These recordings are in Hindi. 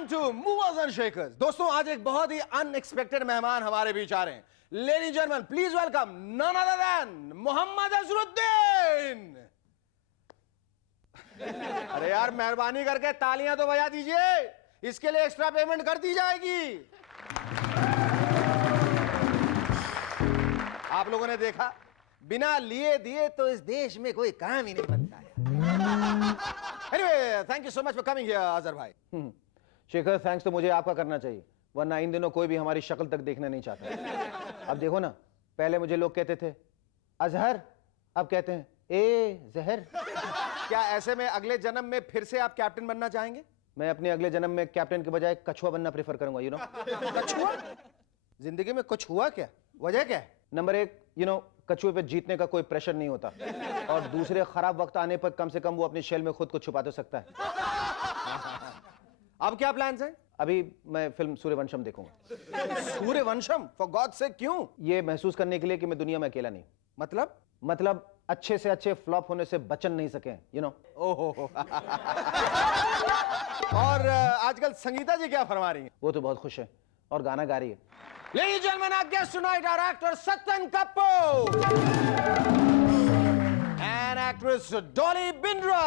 Welcome to movers and shakers. दोस्तों, आज एक बहुत ही अनएक्सपेक्टेड मेहमान हमारे बीच आ रहे हैं। Ladies and gentleman, please welcome none other than Mohammad Azharuddin. अरे यार, मेहरबानी करके तालियां तो बजा दीजिए, इसके लिए एक्स्ट्रा पेमेंट कर दी जाएगी। आप लोगों ने देखा, बिना लिए दिए तो इस देश में कोई काम ही नहीं बनता है। Anyway, thank you so much for coming here, Azhar भाई। शेखर, थैंक्स तो मुझे आपका करना चाहिए, वरना इन दिनों कोई भी हमारी शक्ल तक देखना नहीं चाहता। अब देखो ना, पहले मुझे लोग कहते थे अजहर, अब कहते हैं ए जहर। क्या ऐसे में अगले जन्म में फिर से आप कैप्टन बनना चाहेंगे? मैं अपने अगले जन्म में कैप्टन के बजाय कछुआ बनना प्रेफर करूंगा। यू नो, कछुआ? जिंदगी में कुछ हुआ क्या? वजह क्या है? नंबर एक, कछुए पे जीतने का कोई प्रेशर नहीं होता, और दूसरे खराब वक्त आने पर कम से कम वो अपनी शेल में खुद को छुपा तो सकता है। अब क्या प्लान्स हैं? अभी मैं फिल्म सूर्यवंशम देखूंगा। सूर्यवंशम? फॉर गॉड से क्यों? ये महसूस करने के लिए कि मैं दुनिया में अकेला नहीं। मतलब अच्छे से अच्छे फ्लॉप होने से बचन नहीं सके, ओहो। और आजकल संगीता जी क्या फरमा रही हैं? वो तो बहुत खुश है और गाना गा रही है। Ladies and gentlemen, our guest tonight are actor Satyan Kapoor and actress Dolly Bindra.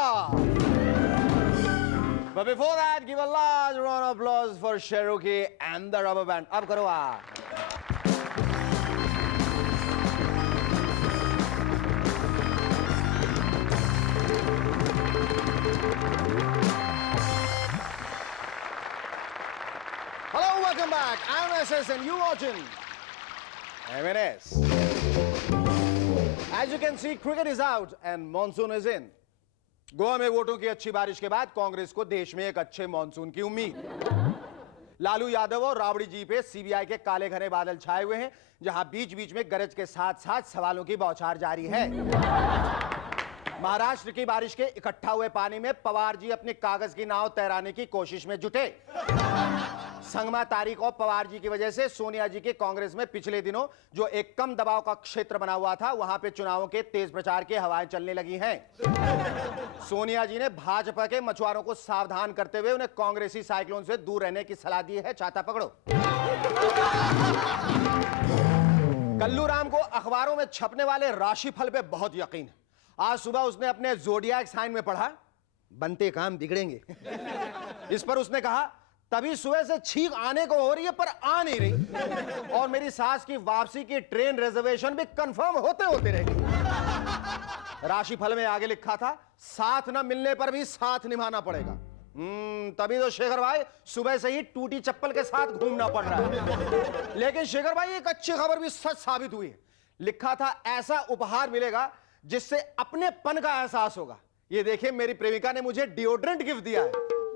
But before that, give a large round of applause for Cherokee and the Rubber Band. Ab karo aap. Hello, welcome back. I'm SS and you watching MNS. As you can see, cricket is out and monsoon is in. Goa में वोटों की अच्छी बारिश के बाद कांग्रेस को देश में एक अच्छे मॉनसून की उम्मीद। लालू यादव और राबड़ी जी पे सीबीआई के काले घने बादल छाए हुए हैं, जहां बीच बीच में गरज के साथ साथ सवालों की बौछार जारी है। महाराष्ट्र की बारिश के इकट्ठा हुए पानी में पवार जी अपनी कागज की नाव तैराने की कोशिश में जुटे। संगमा तारिक और पवार जी की वजह से सोनिया जी के कांग्रेस में पिछले दिनों जो एक कम दबाव का क्षेत्र बना हुआ था, वहां पे चुनावों के तेज प्रचार की हवाएं चलने लगी हैं। सोनिया जी ने भाजपा के मछुआरों को सावधान करते हुए उन्हें कांग्रेसी साइक्लोन से दूर रहने की सलाह दी है। छाता पकड़ो। कल्लू राम को अखबारों में छपने वाले राशिफल पे बहुत यकीन है। आज सुबह उसने अपने जोडियाक साइन में पढ़ा, बनते काम बिगड़ेंगे। इस पर उसने कहा, तभी सुबह से छींक आने को हो रही है पर आ नहीं रही, और मेरी सास की वापसी की ट्रेन रिजर्वेशन भी कंफर्म होते होते रहेगी। राशिफल में आगे लिखा था, साथ न मिलने पर भी साथ निभाना पड़ेगा। तभी तो शेखर भाई सुबह से ही टूटी चप्पल के साथ घूमना पड़ रहा है। लेकिन शेखर भाई, एक अच्छी खबर भी सच साबित हुई है। लिखा था, ऐसा उपहार मिलेगा जिससे अपनेपन का एहसास होगा। ये देखिए, मेरी प्रेमिका ने मुझे डिओड्रेंट गिफ्ट दिया है।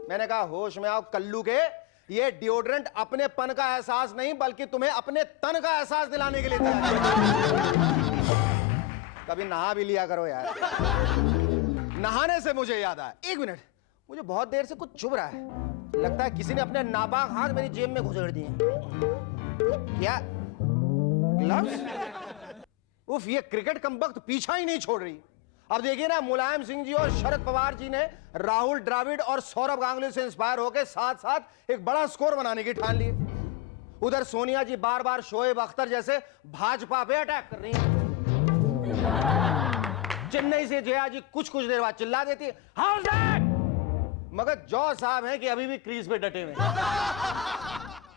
मैंने कहा, होश में आओ कल्लू के, ये डिओड्रेंट अपनेपन का एहसास नहीं बल्कि तुम्हें अपने तन का एहसास दिलाने के लिए दिया है। कभी नहा भी लिया करो यार। नहाने से मुझे याद आया, एक मिनट, मुझे बहुत देर से कुछ चुभ रहा है। लगता है किसी ने अपने नापाक हाथ मेरी जेब में घुसेड़ दिए। क्या ग्लव्स? उफ, ये क्रिकेट कमबख्त पीछा ही नहीं छोड़ रही। अब देखिए ना, मुलायम सिंह जी और शरद पवार जी ने राहुल द्रविड़ और सौरभ गांगुली से इंस्पायर होकर साथ साथ एक बड़ा स्कोर बनाने की ठान ली। उधर सोनिया जी बार बार शोएब अख्तर जैसे भाजपा पे अटैक कर रही हैं। चेन्नई से जया जी कुछ देर बाद चिल्ला देती है, हाउस दैट, मगर जॉ साहब हैं कि अभी भी क्रीज पे डटे हुए।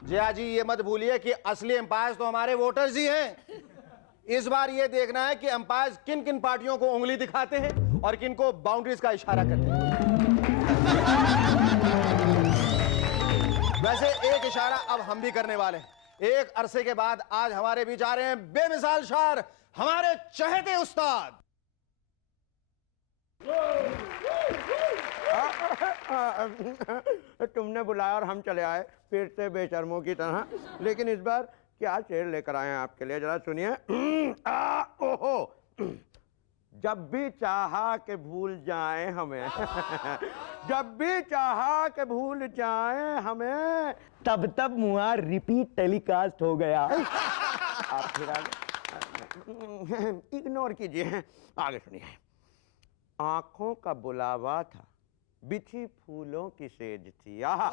जया जी, ये मत भूलिए कि असली एम्पायर्स तो हमारे वोटर्स ही हैं। इस बार ये देखना है कि अंपायर किन किन पार्टियों को उंगली दिखाते हैं और किन को बाउंड्रीज का इशारा करते हैं। वैसे एक इशारा अब हम भी करने वाले हैं। एक अरसे के बाद आज हमारे बीच आ रहे हैं बेमिसाल शायर, हमारे चहेते उस्ताद। तुमने बुलाया और हम चले आए फिर से बेशर्मों की तरह। लेकिन इस बार क्या शेर लेकर आए हैं आपके लिए, जरा सुनिए। ओहो, जब भी चाहा के भूल जाए हमें, जब भी चाहा के भूल जाए हमें, तब तब मुआ रिपीट टेलीकास्ट हो गया। आप फिर आगे इग्नोर कीजिए, आगे सुनिए। आंखों का बुलावा था, बिछी फूलों की सेज थी। आहा,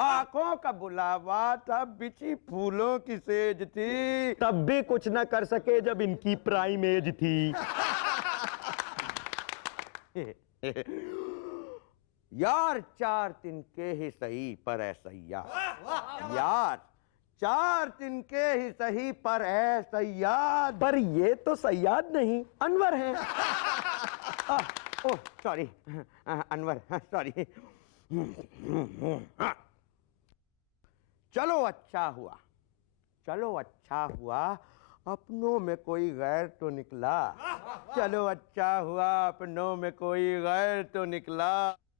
आंखों का बुलावा था, बिछी फूलों की सेज थी, तब भी कुछ न कर सके जब इनकी प्राइम एज थी। यार 4 तिनके ही सही पर ऐसा यार 4 तिनके ही सही पर है सयाद, पर ये तो सयाद नहीं अनवर है। Oh sorry Anwar, sorry. चलो अच्छा हुआ, चलो अच्छा हुआ, अपनों में कोई गैर तो निकला। चलो अच्छा हुआ, अपनों में कोई गैर तो निकला।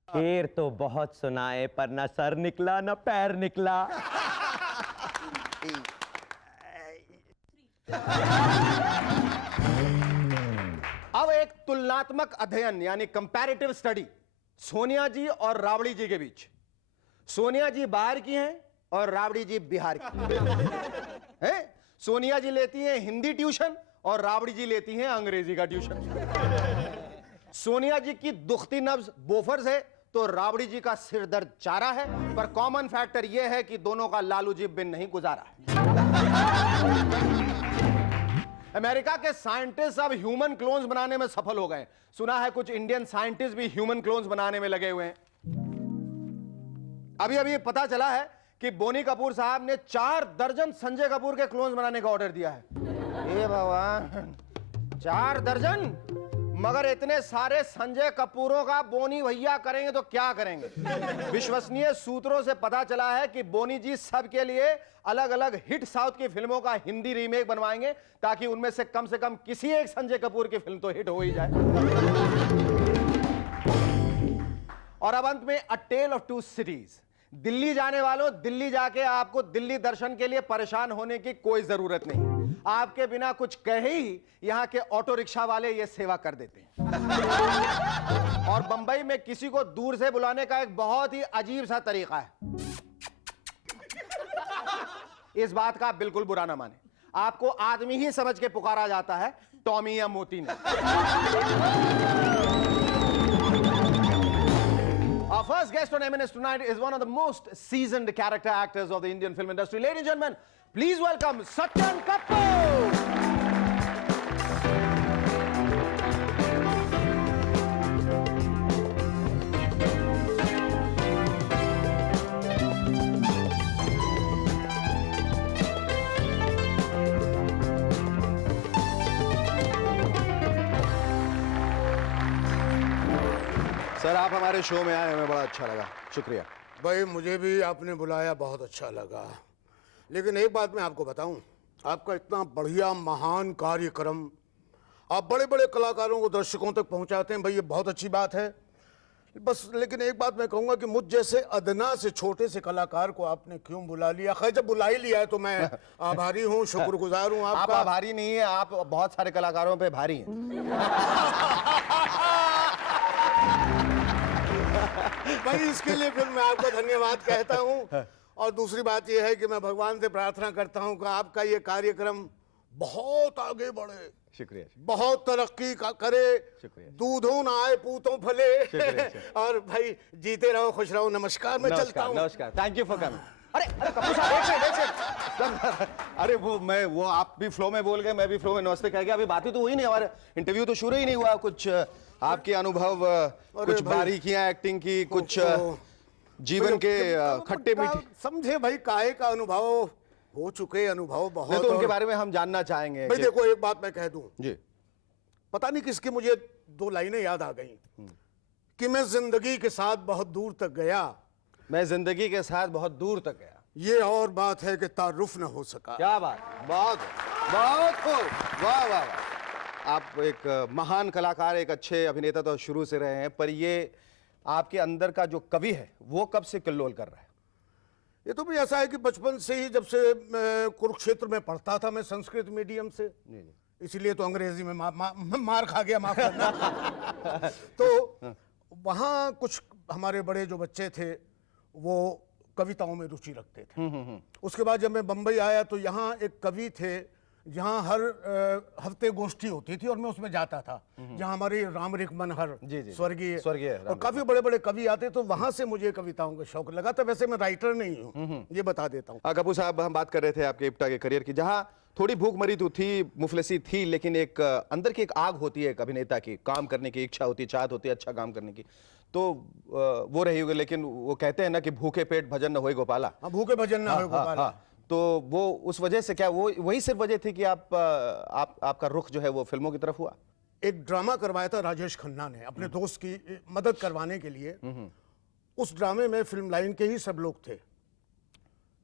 शेर तो बहुत सुनाए पर न सर निकला न पैर निकला। अब एक तुलनात्मक अध्ययन यानी कंपैरेटिव स्टडी सोनिया जी और राबड़ी जी के बीच। सोनिया जी बाहर की हैं और राबड़ी जी बिहार की हैं। सोनिया जी लेती हैं हिंदी ट्यूशन और राबड़ी जी लेती हैं अंग्रेजी का ट्यूशन। सोनिया जी की दुखती नब्ज बोफर्स है तो राबड़ी जी का सिर दर्द चारा है, पर कॉमन फैक्टर यह है कि दोनों का लालू जी बिन नहीं गुजारा है। अमेरिका के साइंटिस्ट अब ह्यूमन क्लोन्स बनाने में सफल हो गए। सुना है कुछ इंडियन साइंटिस्ट भी ह्यूमन क्लोन्स बनाने में लगे हुए हैं। अभी अभी पता चला है कि बोनी कपूर साहब ने 4 दर्जन संजय कपूर के क्लोन्स बनाने का ऑर्डर दिया है। ए भगवान, 4 दर्जन? मगर इतने सारे संजय कपूरों का बोनी भैया करेंगे तो क्या करेंगे? विश्वसनीय सूत्रों से पता चला है कि बोनी जी सबके लिए अलग अलग हिट साउथ की फिल्मों का हिंदी रीमेक बनवाएंगे ताकि उनमें से कम किसी एक संजय कपूर की फिल्म तो हिट हो ही जाए। और अब अंत में अ टेल ऑफ 2 सिटीज। दिल्ली जाने वालों, दिल्ली जाके आपको दिल्ली दर्शन के लिए परेशान होने की कोई जरूरत नहीं। आपके बिना कुछ कहे ही यहां के ऑटो रिक्शा वाले ये सेवा कर देते हैं। और बंबई में किसी को दूर से बुलाने का एक बहुत ही अजीब सा तरीका है। इस बात का आप बिल्कुल बुरा ना माने, आपको आदमी ही समझ के पुकारा जाता है, टॉमी या मोती ने। Our first guest on M&S tonight is one of the most seasoned character actors of the Indian film industry. Ladies and gentlemen, please welcome Satyan Kapoor. Sir, आप हमारे शो में आए, हमें बड़ा अच्छा लगा, शुक्रिया। भाई मुझे भी आपने बुलाया, बहुत अच्छा लगा। लेकिन एक बात मैं आपको बताऊं, आपका इतना बढ़िया महान कार्यक्रम आप बड़े बड़े कलाकारों को दर्शकों तक पहुंचाते हैं, भाई ये बहुत अच्छी बात है। बस लेकिन एक बात मैं कहूंगा कि मुझ जैसे अदना से छोटे से कलाकार को आपने क्यों बुला लिया? खैर जब बुला ही लिया है तो मैं आभारी हूँ, शुक्रगुजार हूँ आपका। आप आभारी नहीं है, आप बहुत सारे कलाकारों पे भारी हैं। भाई इसके लिए फिर मैं आपका धन्यवाद कहता हूँ। और दूसरी बात यह है कि मैं भगवान से प्रार्थना करता हूँ कि आपका ये कार्यक्रम बहुत आगे बढ़े, शुक्रिया, बहुत तरक्की करे, दूधों ना आए पूतों फले। और भाई जीते रहो, खुश रहो। नमस्कार, मैं चलता हूँ। नमस्कार, थैंक यू फॉर कमिंग। अरे कपूर साहब, एक सेकंड। अरे वो आप भी फ्लो में बोल गए, मैं भी फ्लो में नमस्ते कह गया। अभी बातें तो हुई नहीं, हमारा इंटरव्यू तो शुरू ही नहीं हुआ। कुछ आपके अनुभव, कुछ बारीकियां एक्टिंग की, कुछ जीवन के खट्टे मीठे। समझे भाई, काहे का अनुभव हो चुके, अनुभव बहुत। तो उनके बारे में हम जानना चाहेंगे। भाई देखो, एक बात मैं कह दूं जी, पता नहीं किसकी मुझे 2 लाइनें याद आ गई कि मैं जिंदगी के साथ बहुत दूर तक गया, मैं जिंदगी के साथ बहुत दूर तक गया। ये और बात है कि तारुफ न हो सका। क्या बात, बहुत बहुत खूब, वाह वाह वाह। आप एक महान कलाकार, एक अच्छे अभिनेता तो शुरू से रहे हैं, पर ये आपके अंदर का जो कवि है वो कब से कल्लोल कर रहा है? ये तो भी ऐसा है कि बचपन से ही, जब से मैं कुरुक्षेत्र में पढ़ता था, मैं संस्कृत मीडियम से, इसीलिए तो अंग्रेजी में मार खा गया, माफ करना। तो वहाँ कुछ हमारे बड़े जो बच्चे थे वो कविताओं में रुचि रखते थे। उसके बाद जब मैं बम्बई आया तो यहाँ एक कवि थे जहाँ हर हफ्ते गोष्ठी होती थी और मैं उसमें जाता था, जहाँ हमारे रामरिक मनहर जी, जी। स्वर्गीय स्वर्गीय और रामरिक काफी बड़े बड़े कवि आते, तो वहां से मुझे कविताओं का शौक लगा था। वैसे मैं राइटर नहीं हूँ, ये बता देता हूँ। कपूर साहब, हम बात कर रहे थे आपके इप्टा के करियर की, जहाँ थोड़ी भूखमरी तो थी, मुफलिसी थी, लेकिन एक अंदर की एक आग होती है एक अभिनेता की, काम करने की इच्छा होती है, चाहत होती है अच्छा काम करने की, तो वो रही होगी। लेकिन वो कहते हैं ना कि भूखे पेट भजन न होए गोपाला। हाँ, भूखे भजन ना हो गोपाला। तो वो उस वजह से क्या वो वही सिर्फ वजह थी कि आपका रुख जो है वो फिल्मों की तरफ हुआ? एक ड्रामा करवाया था राजेश खन्ना ने अपने दोस्त की मदद करवाने के लिए। उस ड्रामे में फिल्म लाइन के ही सब लोग थे,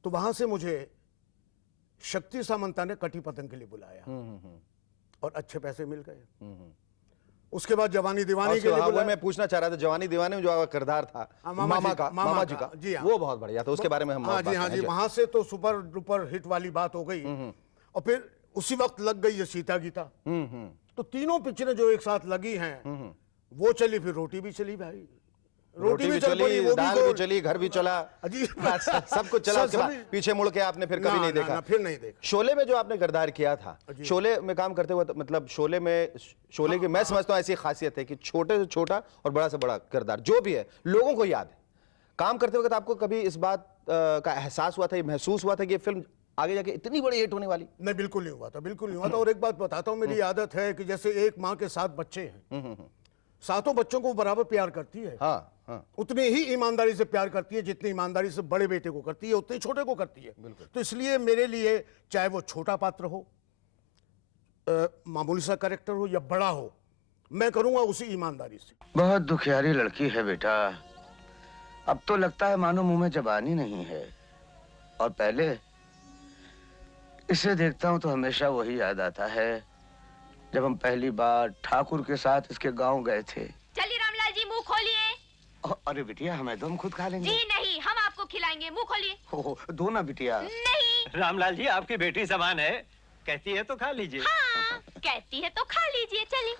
तो वहां से मुझे शक्ति सामंता ने कटी पतंग के लिए बुलाया और अच्छे पैसे मिल गए। उसके बाद जवानी दीवानी के लिए वो बुलाया। मैं पूछना चाह रहा था, जवानी दीवानी में जो आपका किरदार था मामा जी का, जी हाँ। वो बहुत बढ़िया था, उसके बारे में हम हाँ जी, हाँ जी, वहां से तो सुपर डुपर हिट वाली बात हो गई। और फिर उसी वक्त लग गई ये सीता गीता। तो तीनों पिक्चरें जो एक साथ लगी हैं वो चली, फिर रोटी भी चली भाई, रोटी भी चल पड़ी, चली, वो दाल भी चली, घर भी चला, अजी सब कुछ चला। उसके बाद पीछे मुड़ के आपने फिर कभी नहीं देखा? फिर नहीं देखा। शोले में जो आपने किरदार किया था, शोले में काम करते हुए, मतलब शोले की मैं समझता हूँ ऐसी खासियत है कि छोटे से छोटा और बड़ा से बड़ा किरदार जो भी है लोगों को याद है। काम करते वक्त आपको कभी इस बात का एहसास हुआ था, ये महसूस हुआ था कि ये फिल्म आगे जाके इतनी बड़ी हिट होने वाली? नहीं, बिल्कुल नहीं हुआ था, बिल्कुल नहीं हुआ था। और एक बात बताता हूँ, मेरी आदत है कि जैसे एक माँ के 7 बच्चे हैं, सातों बच्चों को बराबर प्यार करती है। हाँ, हाँ। उतनी ही ईमानदारी से प्यार करती है जितनी ईमानदारी से बड़े बेटे को करती है, उतनी छोटे को करती है। तो इसलिए मेरे लिए चाहे वो छोटा पात्र हो, मामूली सा कैरेक्टर हो या बड़ा हो, मैं करूंगा उसी ईमानदारी से। बहुत दुखियारी लड़की है बेटा, अब तो लगता है मानो मुंह में जबान ही नहीं है। और पहले इसे देखता हूं तो हमेशा वही याद आता है जब हम पहली बार ठाकुर के साथ इसके गांव गए थे। चलिए रामलाल जी, मुंह खोलिए। अरे बिटिया, हमें दो, हम खुद खा लेंगे। जी नहीं, हम आपको खिलाएंगे, मुंह खोलिए। दो ना बिटिया। नहीं। रामलाल जी, आपकी बेटी समान है, कहती है तो खा लीजिए। हाँ, कहती है तो खा लीजिए, चलिए।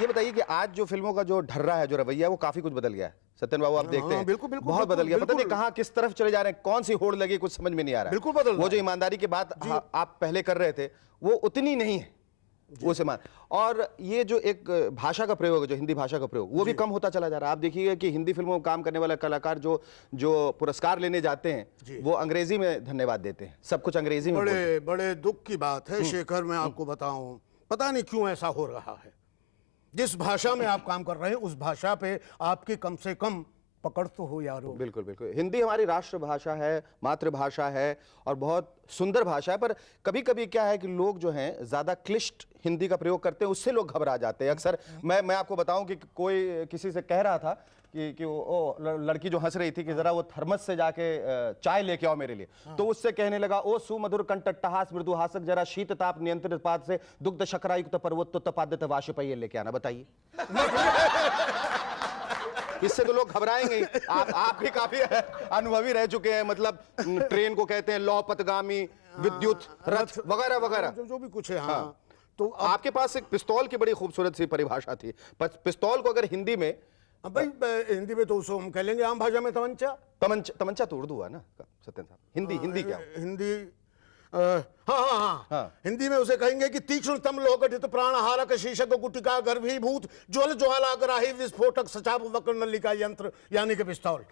ये बताइए कि आज जो फिल्मों का जो ढर्रा है, जो रवैया है, वो काफी कुछ बदल गया है। सत्यन बाबू, आप देखते हैं बिल्कुल, बिल्कुल, बहुत बदल गया। पता नहीं बिल्कुल। कहाँ किस तरफ चले जा रहे हैं, कौन सी होड़ लगी, कुछ समझ में नहीं आ रहा है। बिल्कुल बदल रहा वो जो है। ईमानदारी की बात आप पहले कर रहे थे वो उतनी नहीं है, वो समान। और ये जो एक भाषा का प्रयोग है, जो हिंदी भाषा का प्रयोग, वो भी कम होता चला जा रहा है। आप देखिए कि हिंदी फिल्मों में काम करने वाला कलाकार जो पुरस्कार लेने जाते हैं वो अंग्रेजी में धन्यवाद देते हैं, सब कुछ अंग्रेजी में बोलते हैं। बड़े बड़े दुख की बात है शेखर, मैं आपको बताऊं, पता नहीं क्यों ऐसा हो रहा है। जिस भाषा में आप काम कर रहे हैं उस भाषा पे आपकी कम से कम पकड़ तो हो यारो। बिल्कुल बिल्कुल, हिंदी हमारी राष्ट्रभाषा है, मातृभाषा है और बहुत सुंदर भाषा है। पर कभी कभी क्या है कि लोग जो हैं ज्यादा क्लिष्ट हिंदी का प्रयोग करते हैं, उससे लोग घबरा जाते हैं अक्सर। मैं आपको बताऊं कि कोई किसी से कह रहा था कि वो लड़की जो हंस रही थी कि जरा वो थर्मस से जाके चाय लेके आओ मेरे लिए, तो उससे कहने लगा, ओ सुमधुर कंटट्टहास मृदुहासक, जरा शीत ताप नियंत्रित पाद से दुग्ध शर्करायुक्त पर्वत तपादित वाष्पय लेके आना। बताइए। इससे तो लोग घबराएंगे ही। आप भी काफी अनुभवी रह चुके हैं, मतलब ट्रेन को कहते हैं लौह पथगामी, विद्युत रथ वगैरह वगैरह, जो भी कुछ है। हाँ, तो आपके पास एक पिस्तौल की बड़ी खूबसूरत सी परिभाषा थी। पिस्तौल को अगर हिंदी में, भाई हिंदी में तो उसको हम कह लेंगे आम भाषा में तमंचा। तमंचा तो उर्दू है ना सत्यन साहब, हिंदी क्या? हिंदी हाँ, हिंदी में उसे कहेंगे कि तीक्ष्णतम लोकटित प्राणहारक शीर्षक गुटिका गर्भीभूत ज्वल ज्वालाग्राही विस्फोटक सचाप वक्र नलिका यंत्र, यानी कि पिस्तौल।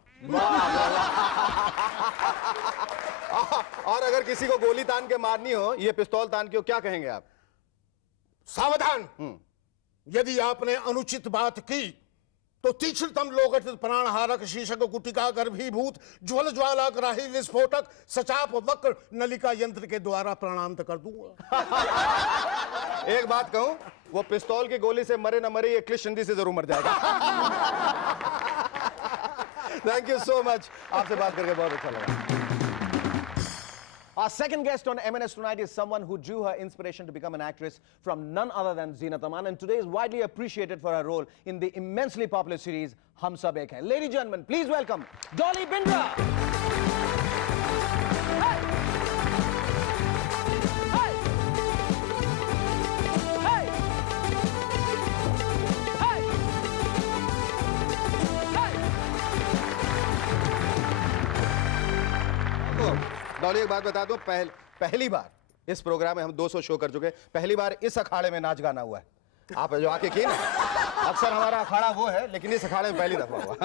और अगर किसी को गोली तान के मारनी हो, ये पिस्तौल तान के हो, क्या कहेंगे आप? सावधान, यदि आपने अनुचित बात की तो तीक्ष्णतम लोकटित प्राणहारक शीर्षक गुटिका गर्भीभूत ज्वल ज्वालाग्राही विस्फोटक सचाप वक्र नलिका यंत्र के द्वारा प्राणांत कर दूंगा। एक बात कहूं, वो पिस्तौल की गोली से मरे न मरे, ये क्लिश हिंदी से जरूर मर जाएगा। थैंक यू सो मच, आपसे बात करके बहुत अच्छा लगा। Our second guest on MNS tonight is someone who drew her inspiration to become an actress from none other than Zeenat Aman, and today is widely appreciated for her role in the immensely popular series Hum Sab Ek Hain. Ladies and gentlemen, please welcome Dolly Bindra. Hey! Hey! Hey! Hey! Hey! Dolly एक बात बता दूं, पहली बार इस प्रोग्राम में हम 200 शो कर चुके हैं, पहली बार इस अखाड़े में नाच गाना हुआ है। आप जो आके किए ना, अक्सर हमारा अखाड़ा वो है, लेकिन इस अखाड़े में पहली दफा हुआ।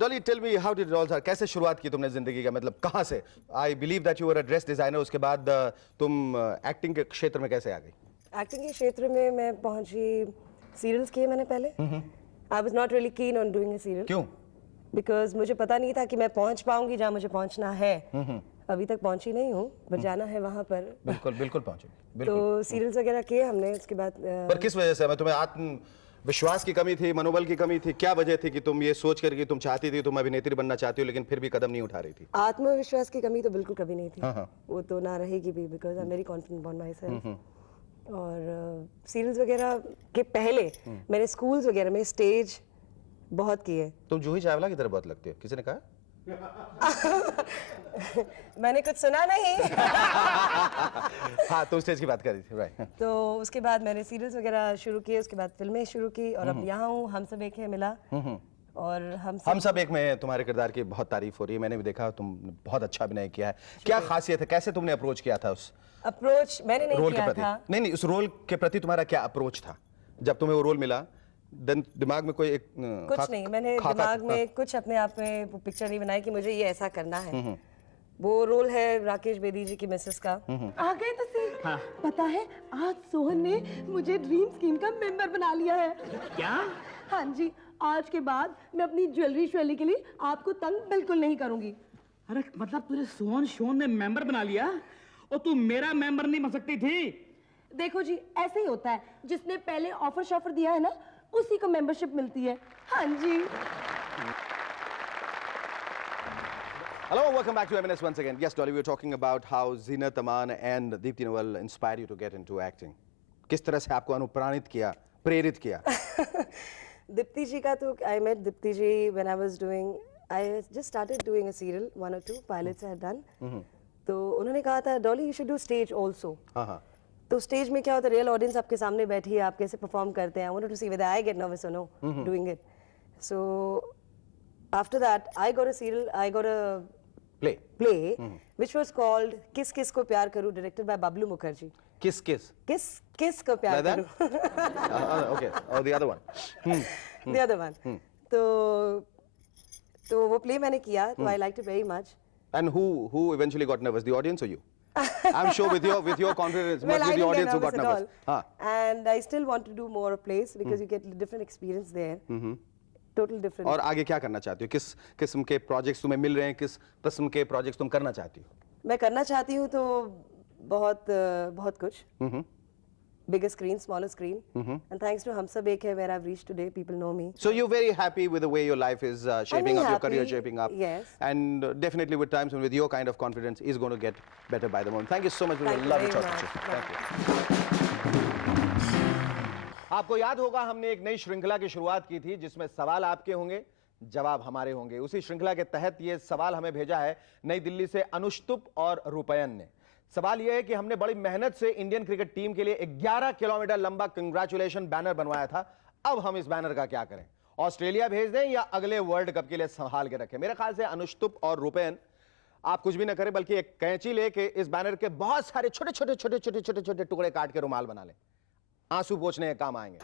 Dolly tell me how did all, कैसे शुरुआत की तुमने जिंदगी का, मतलब कहाँ से? I believe that you were a dress designer, उसके बाद तुम एक्टिंग के क्षेत्र में कैसे आ गई? एक्टिंग के क्षेत्र में मैं पहुंची, सीरियल्स किए मैंने पहले। I was not really keen on doing a serial. क्यों? बिकॉज मुझे पता नहीं था कि मैं पहुंच पाऊंगी जहाँ मुझे पहुंचना है। अभी तक पहुंची नहीं हूँ, पर जाना है वहाँ पर। बिल्कुल बिल्कुल पहुंचे, तो बिल्कुल। सीरियल्स वगैरह किए हमने, उसके बाद पर किस वजह से? मैं तुम्हें आत्मविश्वास की कमी थी, मनोबल की कमी थी, क्या वजह थी कि तुम ये सोच कर कि तुम चाहती थी, तुम अभिनेत्री बनना चाहती हो, लेकिन फिर भी कदम नहीं उठा रही थी? आत्मविश्वास की कमी तो बिल्कुल कभी नहीं थी। हाँ। वो तो ना रहेगी भी, because I am very confident about my self. और सीरियल्स वगैरह के पहले मैंने स्कूल्स वगैरह में स्टेज बहुत किए। तुम जूही चावला की तरह बहुत लगती हो, किसी ने कहा? मैंने कुछ सुना नहीं। हाँ, तुम स्टेज की बात कर रही थी, राइट। तो उसके बाद मैंने सीरियल्स वगैरह शुरू किए, उसके बाद फिल्में शुरू की, और अब यहाँ हूँ। हम सब एक है मिला, और हम सब एक में तुम्हारे किरदार की बहुत तारीफ हो रही है, मैंने भी देखा, तुम बहुत अच्छा अभिनय किया है। क्या खासियत है, कैसे तुमने अप्रोच किया था उस अप्रोच? मैंने नहीं रोल के किया प्रति? था। नहीं, उस रोल के प्रति तुम्हारा क्या अप्रोच था जब तुम्हें वो रोल मिला? दिमाग में कोई एक कुछ नहीं, मैंने दिमाग में कुछ अपने आप में वो पिक्चर नहीं बनाई कि मुझे ये ऐसा करना है। वो रोल है राकेश बेदी जी की मिसेस का। आ गए तो सही। हाँ। पता है, आज सोहन ने मुझे ड्रीम स्कीम का मेंबर बना लिया है। क्या? हाँ जी, आज के बाद मैं अपनी ज्वेलरी के लिए आपको तंग बिल्कुल नहीं करूंगी। अरे मतलब तुझे सोहन शोन ने मेंबर बना लिया और तू मेरा मेंबर नहीं बन सकती थी? देखो जी, ऐसे ही होता है, जिसने पहले ऑफर शॉफर दिया है ना, उसी को मेंबरशिप मिलती है। हाँ जी। Hello, welcome back to M&S once again. Yes, Dolly, we were talking about how Zeenat Aman and Deepti Nawal inspired you to get into acting. किस तरह से आपको अनुप्राणित किया, प्रेरित किया? दीप्ति जी का तो I met Deepti ji when I was doing, I just started doing a serial, 1 or 2 pilots I had done. तो उन्होंने कहा था, Dolly, you should do stage also. हाँ। तो स्टेज में क्या होता है, रियल ऑडियंस आपके सामने बैठी है, आप कैसे परफॉर्म करते हैं। I wanted to see whether I get nervous or no doing it. So after that, I got a serial, I got a play which was called किस किस को प्यार करूं, directed by Bablu Mukherjee. किस किस को प्यार Like that? करूं। Okay, oh, the other one. The other one. तो वो प्ले मैंने किया, तो I liked it very much. And who eventually got nervous, the audience or you? I'm sure with your confidence, Well, must I be the didn't get audience who got nervous nervous. at all. And I still want to do more plays because you get different experience there. Total different. और आगे क्या करना चाहती हो? किस किस्म के प्रोजेक्ट्स तुम्हें मिल रहे हैं? किस किस्म के प्रोजेक्ट्स तुम करना चाहती हो? मैं करना चाहती हूँ तो बहुत कुछ. Bigger screen, smaller screen. And thanks to Hum Sab Ek Hai, where I've reached today, people know me. So you're very happy with the way your life is shaping up, your career happy, shaping up. yes. And definitely with times and with your kind of confidence is going to get better by the moment. Thank you so much. Thank you Lovely very talking to you. much. Thank you. आपको याद होगा हमने एक नई श्रृंखला की शुरुआत की थी जिसमें सवाल आपके होंगे, जवाब हमारे होंगे। उसी श्रृंखला के तहत ये सवाल हमें भेजा है नई दिल्ली से अनुष्टुप और रुपयन ने। सवाल यह है कि हमने बड़ी मेहनत से इंडियन क्रिकेट टीम के लिए 11 किलोमीटर लंबा कंग्रेचुलेशन बैनर बनवाया था। अब हम इस बैनर का क्या करें? ऑस्ट्रेलिया भेज दें या अगले वर्ल्ड कप के लिए संभाल के रखें? मेरे ख्याल से अनुष्टुप और रुपयन आप कुछ भी ना करें, बल्कि एक कैंची लेके इस बैनर के बहुत सारे छोटे छोटे टुकड़े काट के रुमाल बना लें। आंसू पोंछने के काम आएंगे।